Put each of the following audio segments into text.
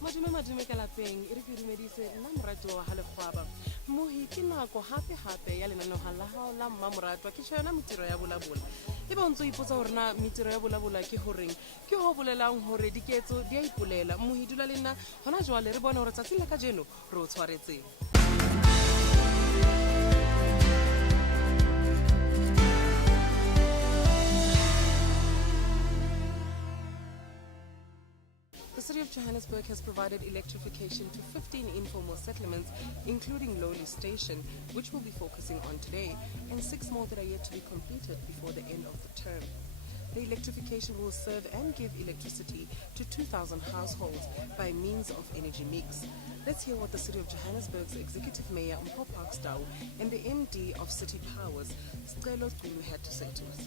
Madume ka lapeng e re ke dumedise nna moratwa wa Halekgwaba mohi ke nako hape ya lenaneo la hao la mmamoratwa ke tshwana Mintirho ya Vulavula e ba ntse ipotsa hore na Mintirho ya Vulavula ke horeng ke ho bolelang hore diketso di a ipolela mohi dula le nna hona jwale re bone hore tsatsing la kajeno re o tshwaretseng. The city of Johannesburg has provided electrification to 15 informal settlements, including Lowly Station, which we'll be focusing on today, and 6 more that are yet to be completed before the end of the term. The electrification will serve and give electricity to 2,000 households by means of energy mix. Let's hear what the city of Johannesburg's Executive Mayor Mpho Parkstau and the MD of City Powers, Sicelo Gulu, had to say to us.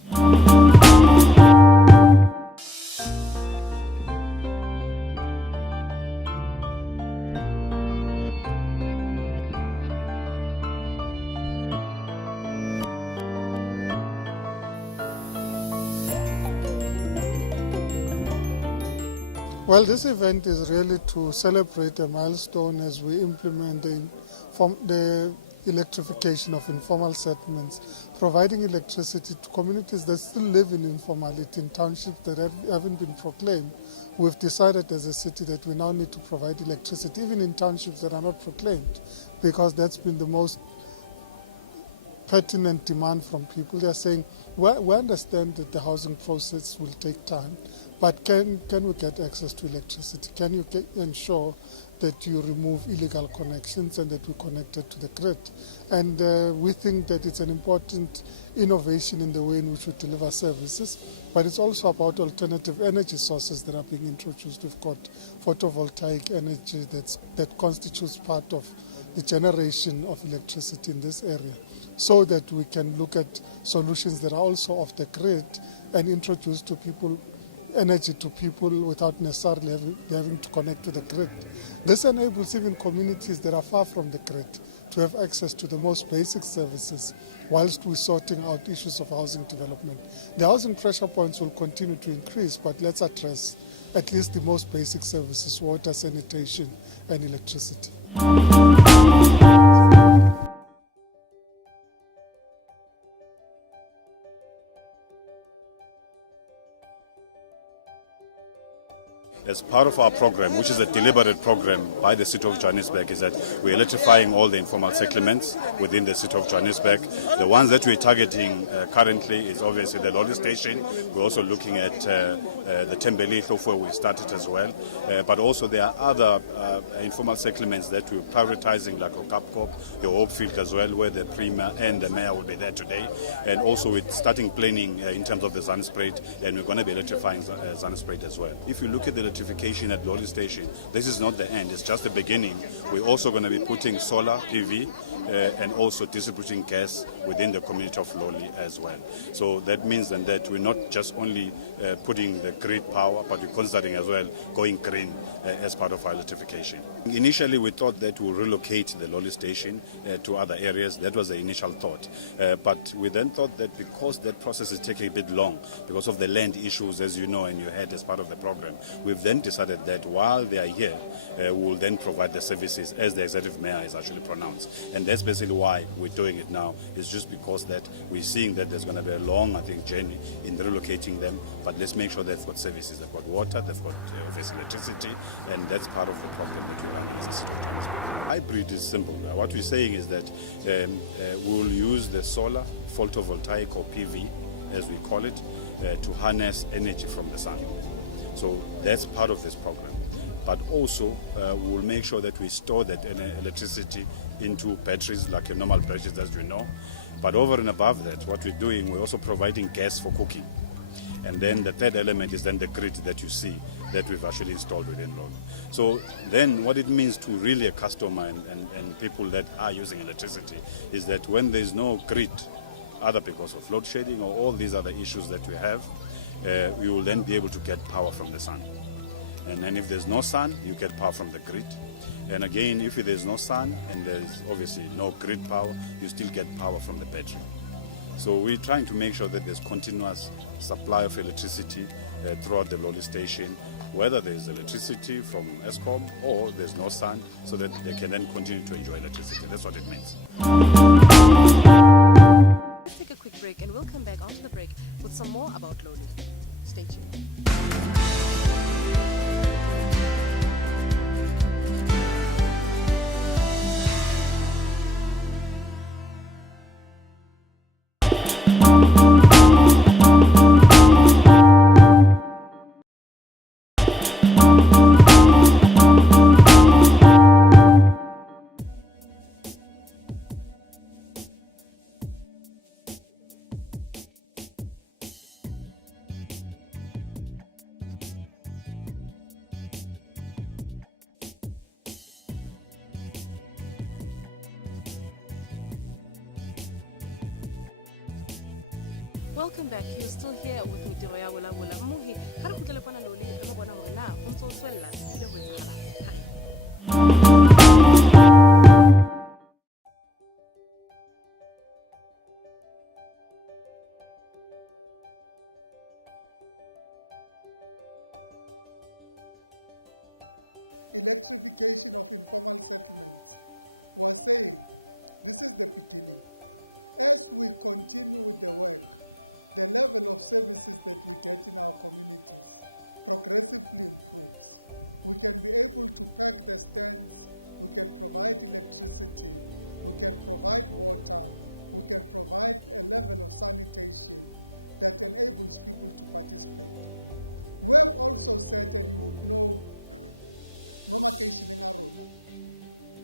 Well, this event is really to celebrate a milestone as we implement the electrification of informal settlements, providing electricity to communities that still live in informality in townships that haven't been proclaimed. We've decided as a city that we now need to provide electricity even in townships that are not proclaimed, because that's been the most pertinent demand from people. They are saying, we understand that the housing process will take time, but can we get access to electricity? Can you ensure that you remove illegal connections and that we connect it to the grid? And we think that it's an important innovation in the way in which we deliver services, but it's also about alternative energy sources that are being introduced. We've got photovoltaic energy that constitutes part of the generation of electricity in this area, so that we can look at solutions that are also off the grid and introduce to people energy to people without necessarily having to connect to the grid. This enables even communities that are far from the grid to have access to the most basic services whilst we're sorting out issues of housing development. The housing pressure points will continue to increase, but let's address at least the most basic services: water, sanitation, and electricity. As part of our program, which is a deliberate program by the City of Johannesburg, is that we're electrifying all the informal settlements within the City of Johannesburg. The ones that we're targeting currently is obviously the Lowly Station. We're also looking at the Tembelihlo, where we started as well. But also there are other informal settlements that we're prioritizing, like Okapkop, the Hopefield as well, where the Premier and the Mayor will be there today. And also we're starting planning in terms of the Zandspruit, and we're going to be electrifying Zandspruit as well. If you look at the electrification at Lowly Station, this is not the end, it's just the beginning. We're also going to be putting solar PV and also distributing gas within the community of Lowly as well. So that means then that we're not just only putting the grid power, but we're considering as well going green as part of our electrification. Initially we thought that we'll relocate the Lowly Station to other areas. That was the initial thought. But we then thought that because that process is taking a bit long, because of the land issues, as you know and you had as part of the program, we've then decided that while they are here, we will then provide the services as the Executive Mayor has actually pronounced. And that's basically why we're doing it now. It's just because that we're seeing that there's going to be a long, journey in relocating them. But let's make sure they've got services. They've got water, they've got obviously electricity, and that's part of the program that we're running as a City of Johannesburg. Hybrid is simple. What we're saying is that we'll use the solar, photovoltaic or PV, as we call it, to harness energy from the sun. So that's part of this program. But also we'll make sure that we store that electricity into batteries, like a normal batteries as you know. But over and above that, what we're doing, we're also providing gas for cooking. And then the third element is then the grid that you see that we've actually installed within Lowly. So then what it means to really a customer and people that are using electricity is that when there's no grid, either because of load shedding or all these other issues that we have, we will then be able to get power from the sun. And then if there's no sun, you get power from the grid. And again, if there's no sun and there's obviously no grid power, you still get power from the battery. So we're trying to make sure that there's continuous supply of electricity throughout the Loli station, whether there's electricity from Eskom or there's no sun, so that they can then continue to enjoy electricity. That's what it means. Let's take a quick break and we'll come back after the break with some more about Loli. Stay tuned. Welcome back. You're still here with Mintirho ya Vulavula. Muhi, ha re kgutlele kwana Loli re lo bona hore na ho ntse o tswella ebile ho etsahala. Hai. Electrification of informal settlements was saying this is the beginning. As we continue with the work, the level of services that we get in our communities progressively improves. We can be able to pack the stands, we can provide electricity, we can provide water, we can provide a level of sanitation that enables people to participate. We have also said, and you would know, no makeisheneng a rona,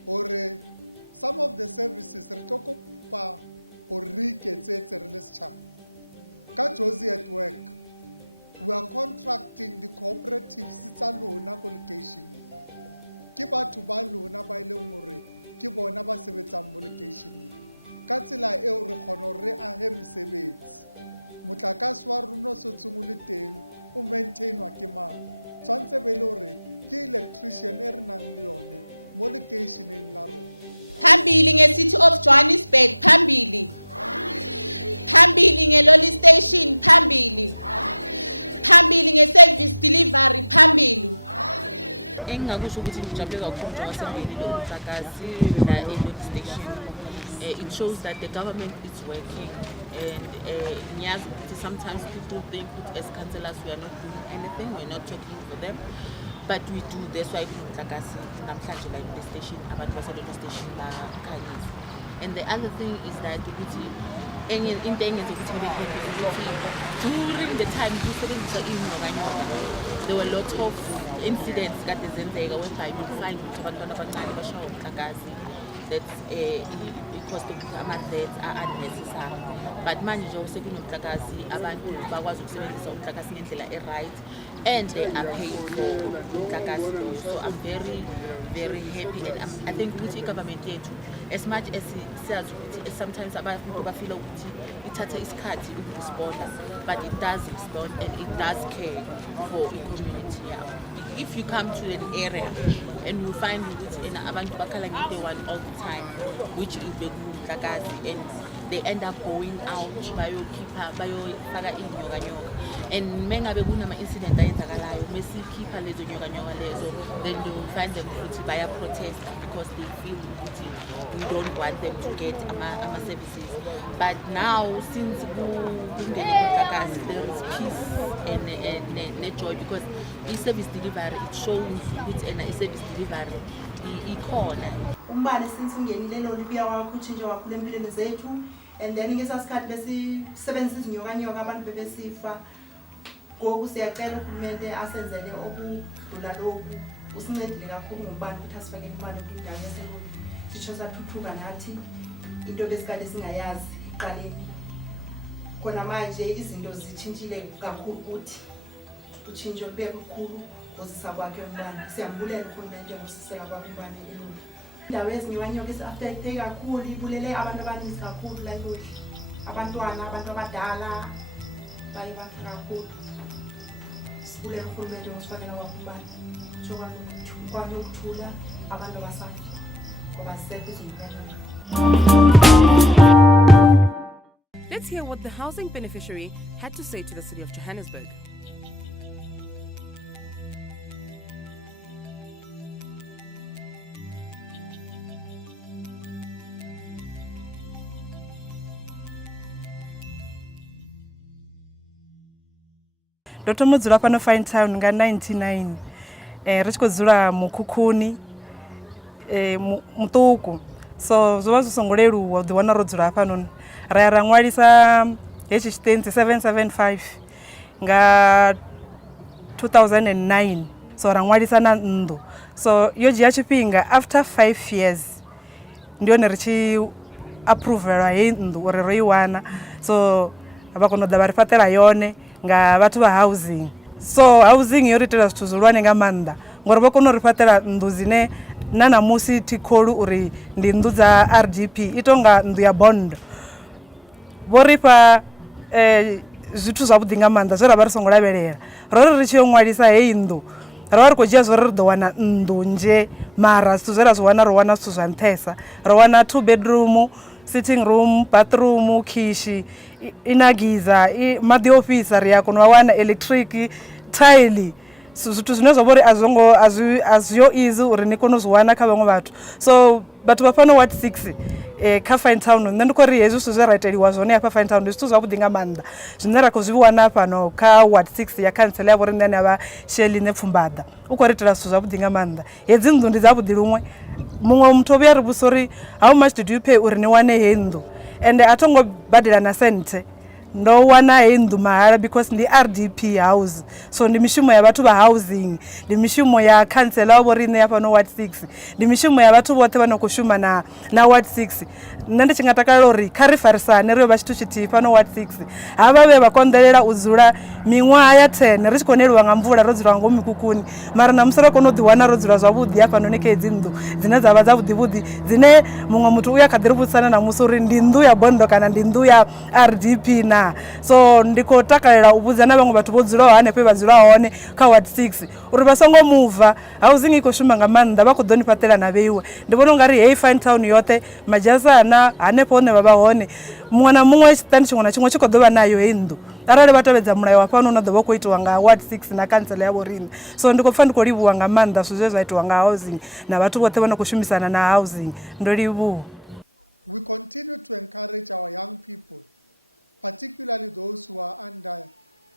or some of the services re tlo kopa gore re iketsetse re le setšhaba. Ka Josie at work, we are contracting the cooperatives tsa lona ko locationeng. Ke batho ba lona ba ileng gore ke bona ba sebetsang mo locationeng. Ka tsela eo re kgona gore re ahe mesebetsi. Motlakase wa rona so tseng le teng o maintainwa ke mang. Tshwantse be le gore ke electrician e re nang le yone mo locationeng la rona. Phambili nge-City of Johannesburg, phambili. Phambili nge-Loli Station, phambili. Phambili nge-service delivery, phambili. Engingakusho ukuthi ngijabule kakhulu njengoba sengenile umhlakazi la e-Loli Station. It shows that the government is working, and sometimes people think as councillors we are not doing anything, we're not talking for them. But we do. That's why umhlakazi namhlanje la in station abantu base-Loli Station bakhanyisa. And the other thing is that ukuthi into engenza ukuthi ngibe happy ukuthi during the time kusebenziswa inyokanyoka, there were a lot of incidents kade zenzeka whereby you find ukuthi abantwana abancane bashawa umhlakazi. That's because ama-deaths are unnecessary. But manje nje sekunomhlakazi abantu bakwazi ukusebenzisa umhlakazi ngendlela e-right, and they are paid for umhlakazi. So I'm very, very happy, and I think ukuthi i-government yethu, as much as siyazi ukuthi sometimes abantu bafila ukuthi ithatha isikhathi ukuresponda, but it does respond and it does care for i-community yabo. If you come to an area and you find ukuthi abantu bakhala ngento one all the time, which is umhlakazi, and they end up going out bayofaka inyokanyoka, and mengabe kunama incident ayenzakalayo mesikhipha lezo nyokanyoka lezo, then they will find them ukuthi baya protest because they feel ukuthi we don't want them to get ama services. But now since kungene umhlakazi, there is peace and joy, because i-service delivery, it shows ukuthi i-service delivery ikhona. Umbane since ungenile Loli buya wakho utshintshe wakhula empilweni zethu, and then ngesasikhathi besisebenzisa izinyokanyoka abantu bebesifa. Ngoku siyacela uhulumende asenzele okudlula lokhu, usincedile kakhulu ngombani ukuthi asifake imali kwindawo yaseLoli. Sitsho sathuthuka nathi into besikade singayazi iqaleni. Khona manje izinto zitshintshile kakhulu kuthi utshintsho lube lukhulu ngosisa kwakhe umbane. Siyambulela uhulumende ngosiseka kwakhe umbane eLoli. Indawo ezinyokanyoka esi-affecte kakhulu, ibulele abantu abaninzi kakhulu la eLoli. Abantwana, abantu abadala baye bafe kakhulu. Sibulela uhulumende ngosifanele kwakhe umbane. Ntsho kwanokuthula abantu abasafi ngoba sisekho izinyokanyoka. Let's hear what the housing beneficiary had to say to the City of Johannesburg. Dr. Mudzula pano Fine Town nga 99 ri tshi khou dzula mukhukhuni muṱuku, so zwo vha zwi songo leluwa u ḓi wana ro dzula hafhanoni. Ra ya ra ṅwalisa hetshi tshitentsi 775 nga 2009, so ra ṅwalisa na nnḓu, so yo dzhia tshifhinga. After 5 years ndi hone ri tshi approvelwa heyi nnḓu uri ro i wana, so vha kona u ḓa vha ri fhaṱela yone nga vhathu vha housing. So housing yo ri itela zwithu zwihulwane nga maanḓa ngori vha kona u ri fhaṱela nnḓu dzine na namusi thi kholu uri ndi nnḓu dza RDP, ito nga nnḓu ya bond. Vho ri fha zwithu zwavhuḓi nga maanḓa zwe ra vha ri songo lavhelela. Ro ri tshi yo ṅwalisa heyi nnḓu ro vha ri khou dzhia zwo ri ḓo wana nnḓu nzhe, mara zwithu zwe ra zwi wana ro wana zwithu zwa nṱhesa. Ro wana 2 bedroom, sitting room, bathroom, khishi, ina giza, maḓi ofisa, ri a kona u wana electric, tile, zwithu zwine zwa vha uri a zwi yo easy uri ni kone u zwi wana kha vhaṅwe vhathu. So vhathu vha fhano Ward 6 kha Fine Town nṋe ndi khou ri hezwi zwithu zwe ra iteliwa zwone hafha Fine Town ndi zwithu zwavhuḓi nga maanḓa zwine ra khou zwi wana fhano kha Ward 6 ya council ya vho riṋe ane a vha Sheline Pfumbaḓa. U khou ri itela zwithu zwavhuḓi nga maanḓa. Hedzi nnḓu ndi dzavhuḓi luṅwe. Muṅwe muthu o vhuya ri vhusa uri how much did you pay uri ni wane heyi nnḓu, ende a thongo badela na senthe. Ndo wana heyi nnḓu mahala because ndi RDP house, so ndi mishumo ya vhathu vha housing, ndi mishumo ya council ya vho riṋe ya fhano Ward 6, ndi mishumo ya vhathu vhoṱhe vha no khou shuma na Ward 6. Nṋe ndi tshi nga takalela uri kha ri farisane ri yo vha tshithu tshithihi fhano Ward 6. Havha vhe vha konḓelela u dzula miṅwaha ya 10 ri tshi khou neliwa nga mvula ro dzula ngomu mikukhuni, mara na musi ro kona u ḓi wana ro dzula zwavhuḓi hafhanoni kha hedzi nnḓu dzine dza vha dza vhuḓivhuḓi, dzine muṅwe muthu uya kha ḓi ri vhudzisana na musi uri ndi nnḓu ya bondo kana ndi nnḓu ya RDP na. So ndi khou takalela u vhudza na vhaṅwe vhathu vho dzulaho hanefho vha dzula hone kha Ward 6 uri vha songo muva. Housing i khou shuma nga maanḓa, vha khou ḓo ni fhaṱela na vheiwe. Ndi vhona ungari heyi Fine Town yoṱhe Majasana hanefho hone vha vha hone, muṅwe na muṅwe tshiṱani tshiṅwe na tshiṅwe tshi khou ḓo vha nayo heyi nnḓu arali vha tevhedza mulayo wa fhano no ḓo vha khou itiwa nga Ward 6 na council ya vho riṋe. So ndi khou pfha ndi khou livhuwa nga maanḓa zwithu zwe zwa itiwa nga housing na vhathu vhoṱhe vha no khou shumisana na housing. Ndo livhuwa. We continue to encourage our young people, particularly those who are under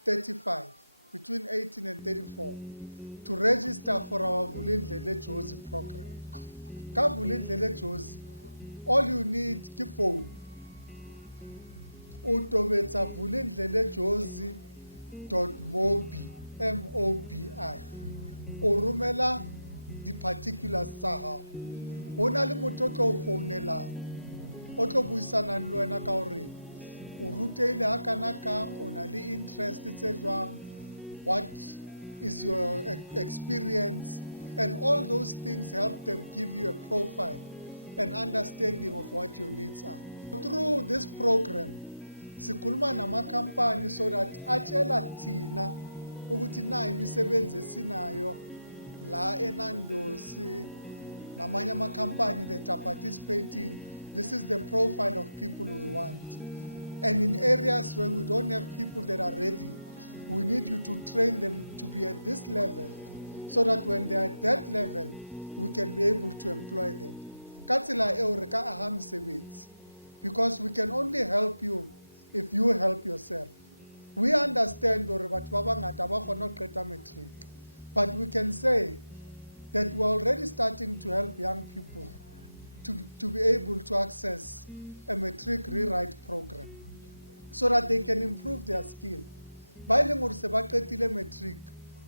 35, between 18 and 34, to register for our Vulavula Jozi program. Ka Vulavula Jozi, all you need is phone. Utobetsa vulavulajozi.mobi, M-O-B-I. O romela the particulars tsa hao. Hona le motho o tlo o founela, o tlo buisana le wena ka hore o ruteile ha kana kang, o na le interest tse jwang, what is your experience, and all those things help them give you a profile and understanding of what your needs are. Through this program, sikhuluma nama-company so that atshela thina ukuthi na imisebenzi esinayo la eNandosi namanye ama-company that are participating. This is the profile of people we want. And in areas where we don't have people that are ready, we need you to train them to be at this level so that when they are at that level, we can be able to employ them. Katsila eo re ka aha mosebetsi, because we can only help you if you help yourself. We understand hore batho ba bangata ba kgona ho qeta matric, but we can say that we're already starting to help young people to be able to access a matric rewrite program so that they can improve their skill. By the matric,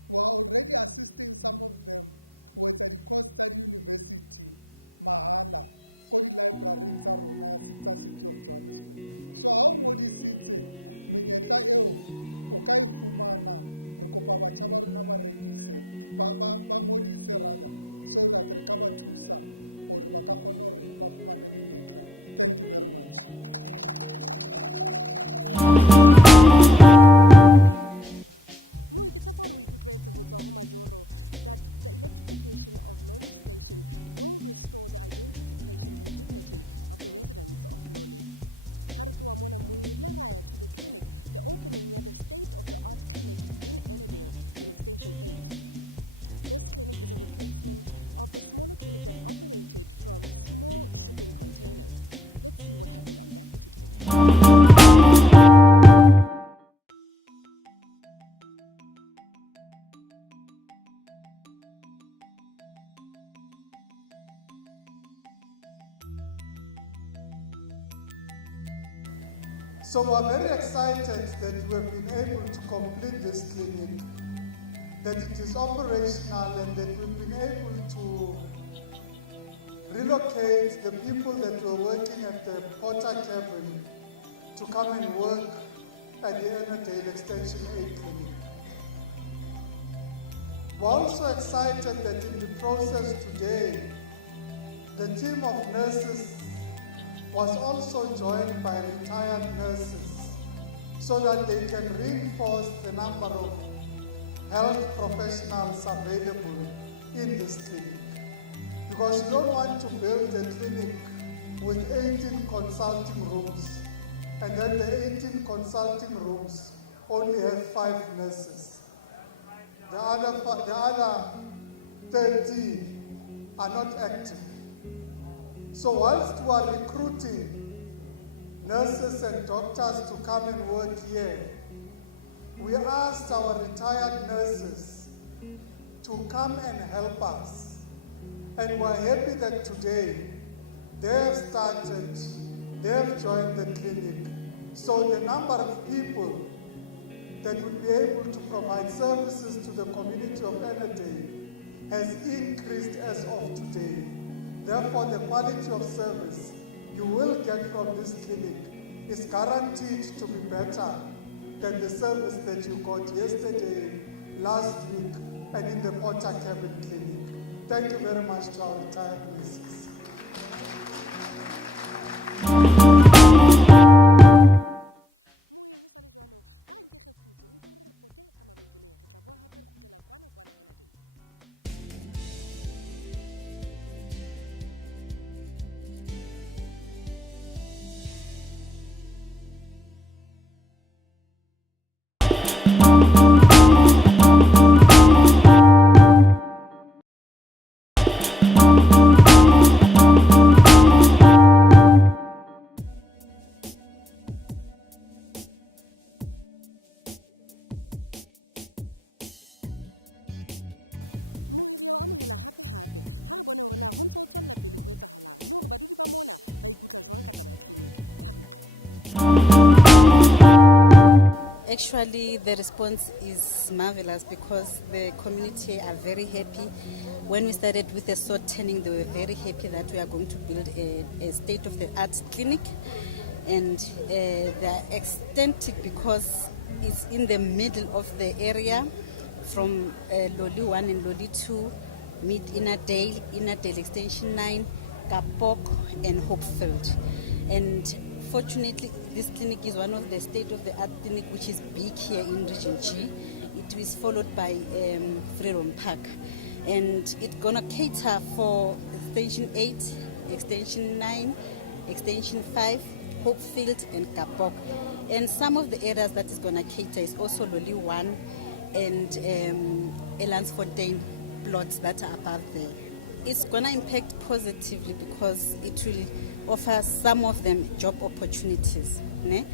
we are already assisting some of them who are at the course study university, Mahala, Kodi Library in Rona, City of Johannesburg. So how modi sitse, menyetla eo, o ka e fumana, re kopa batjha ba rona ba rekise, ba ngodise rather, so that re ka ba thusa or ba ka kgona hore ba fumane menyetla. Thank you very much. That the electrification of Loli Station will restore the identification and dignity of the residents of Loli. Ha re tloha mona Mui le raya to the clinic, the opening near the state-of-the-art clinic in Ennerdale in Extension 8. This clinic is a replacement of the smaller clinic that operated from small shipping containers. Let's see what happened on that particular day. So we're very excited that we have been able to complete this clinic, that it is operational, and that we've been able to relocate the people that were working at the Porter cabin to come and work at the Ennerdale Extension 8 clinic. We're also excited that in the process today, the team of nurses was also joined by retired nurses so that they can reinforce the number of health professionals available in this clinic. Because you don't want to build a clinic with 18 consulting rooms and then the 18 consulting rooms only have 5 nurses. The other 30 are not active. So whilst we are recruiting nurses and doctors to come and work here, we asked our retired nurses to come and help us. And we're happy that today they have started, they have joined the clinic. So the number of people that will be able to provide services to the community of Ennerdale has increased as of today. Therefore, the quality of service you will get from this clinic is guaranteed to be better than the service that you got yesterday, last week, and in the Porter Cabin Clinic. Thank you very much to our retired nurses. Mui ho sale jwalo, ha nke kgefutso, nke re repote ka mabenkeleng, re tla boa hape re kgutlela kwana Ennerdale. Mohiri o amohela hape ha re bone hore na ho ntse o tswella pele ho etsahalang le hore badudi ba mona ba ikutla jwang ka taba ya clinic. Ha re utlwe. Actually, the response is marvelous because the community are very happy. When we started with the sword turning, they were very happy that we are going to build a state-of-the-art clinic. And they are ecstatic because it's in the middle of the area from Loli 1 and Loli 2, meet Ennerdale Extension 9, Kapok and Hopefield. And fortunately, this clinic is one of the state-of-the-art clinic which is big here in Region G. It is followed by Freedom Park. And it's going to cater for Extension 8, Extension 9, Extension 5, Hopefield and Kapok. And some of the areas that is going to cater is also Loli 1 and Elansfontein plots that are above there. It's going to impact positively because it will offer some of them job opportunities. Ne?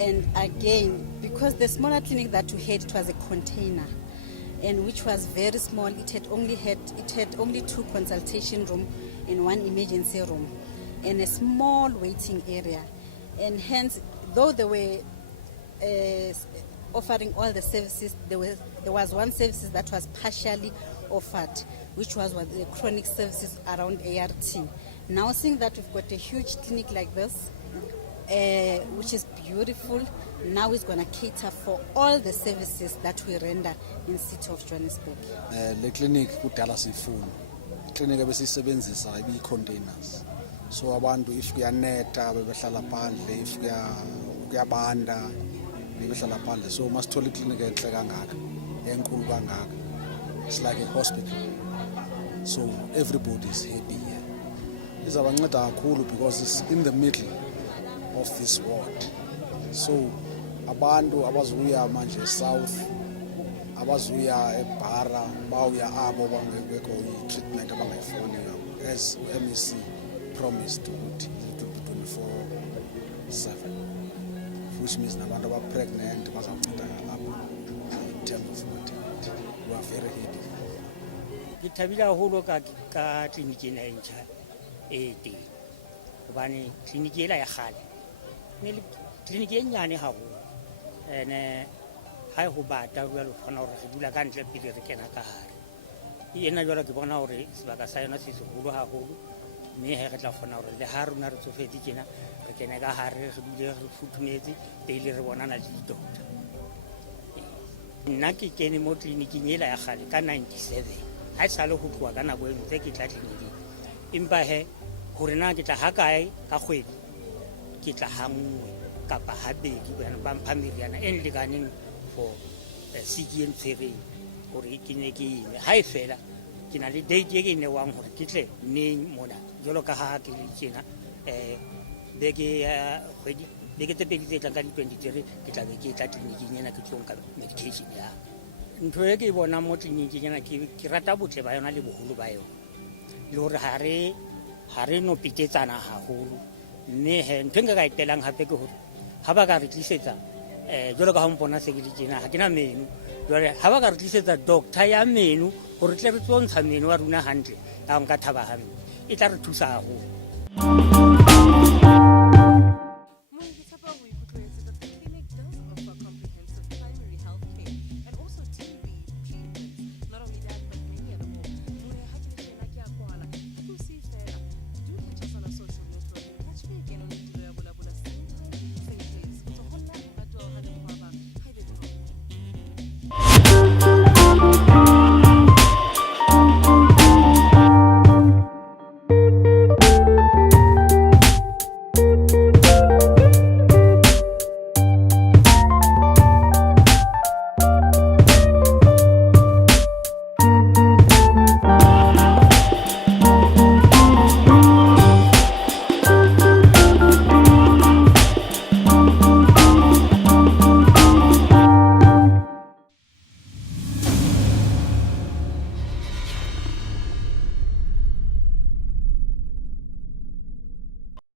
And again, because the smaller clinic that we had, it was a container, and which was very small. It had only 2 consultation rooms and 1 emergency room, and a small waiting area. And hence, though they were offering all the services, there was one service that was partially offered, which was the chronic services around ART. Now seeing that we've got a huge clinic like this, which is beautiful, now it's going to cater for all the services that we render in the city of Johannesburg. Le clinic kudala sifuna. Clinic ebesisebenzisa ibi containers. So abantu if kuyaneta bebehlala phandle, if kuyabanda bebehlala phandle. So masithola iclinic enhle kangaka, enkulu kangaka. It's like a hospital. So everybody is happy here. Izabanceda kakhulu because it's in the middle of this ward. So abantu abazuya manje south abazuya eBhara bawuya abo bangekho i-treatment abangayifuniyo as MEC promised ukuthi it will be 24/7, which means nabantu aba-pregnant bazawuncedakala lapha in terms of maternity. We are very happy. Ke thabile haholo ka clinic ena e ntjha e teng hobane clinic ela ya kgale ne le clinic e nyane haholo ene ha ho bata ho lo fana hore re dula ka ntle pele re kena ka hare ena jwale ke bona hore sebaka sa yona se seholo haholo mme he re tla kgona hore le ha rona re tsofetse kena re kene ka hare re dule re futhumetse pele re bonana le di-doctor. Nna ke kene mo clinicing ela ya kgale ka 97 ha sale ho tloha ka nako e ntse ke tla clinicing empa he hore na ke tla ha kae ka kgwedi ke tla ha nngwe kapa habedi ba mpha meriana e nlekaneng for siki and tshwereng hore ke ne ke ime ha e fela ke na le date e ke newang hore ke tle neng mona jalo ka ha ke le tjena beke tse pedi tse tlang ka di-23 ke tla be ke tla clinicing ena ke tlo nka medication ya ntho e ke bona mo clinicing ena ke rata botle ba yona le boholo ba yona le hore ha re no petetsana haholo mme he ntho nka ka itelang hape ke hore ha ba ka re tlisetsa jalo ka ha mpona se ke le tjena ha ke na menu jwale ha ba ka re tlisetsa doctor ya menu hore tle re tsontsha menu wa runa hantle ka nka thaba hampe e tla re thusa haholo. That the clinic does offer comprehensive primary health care and also TB treatments. Not only that, but many other more. Do catch us on our social network and catch me again on Vulavula, same time, same place.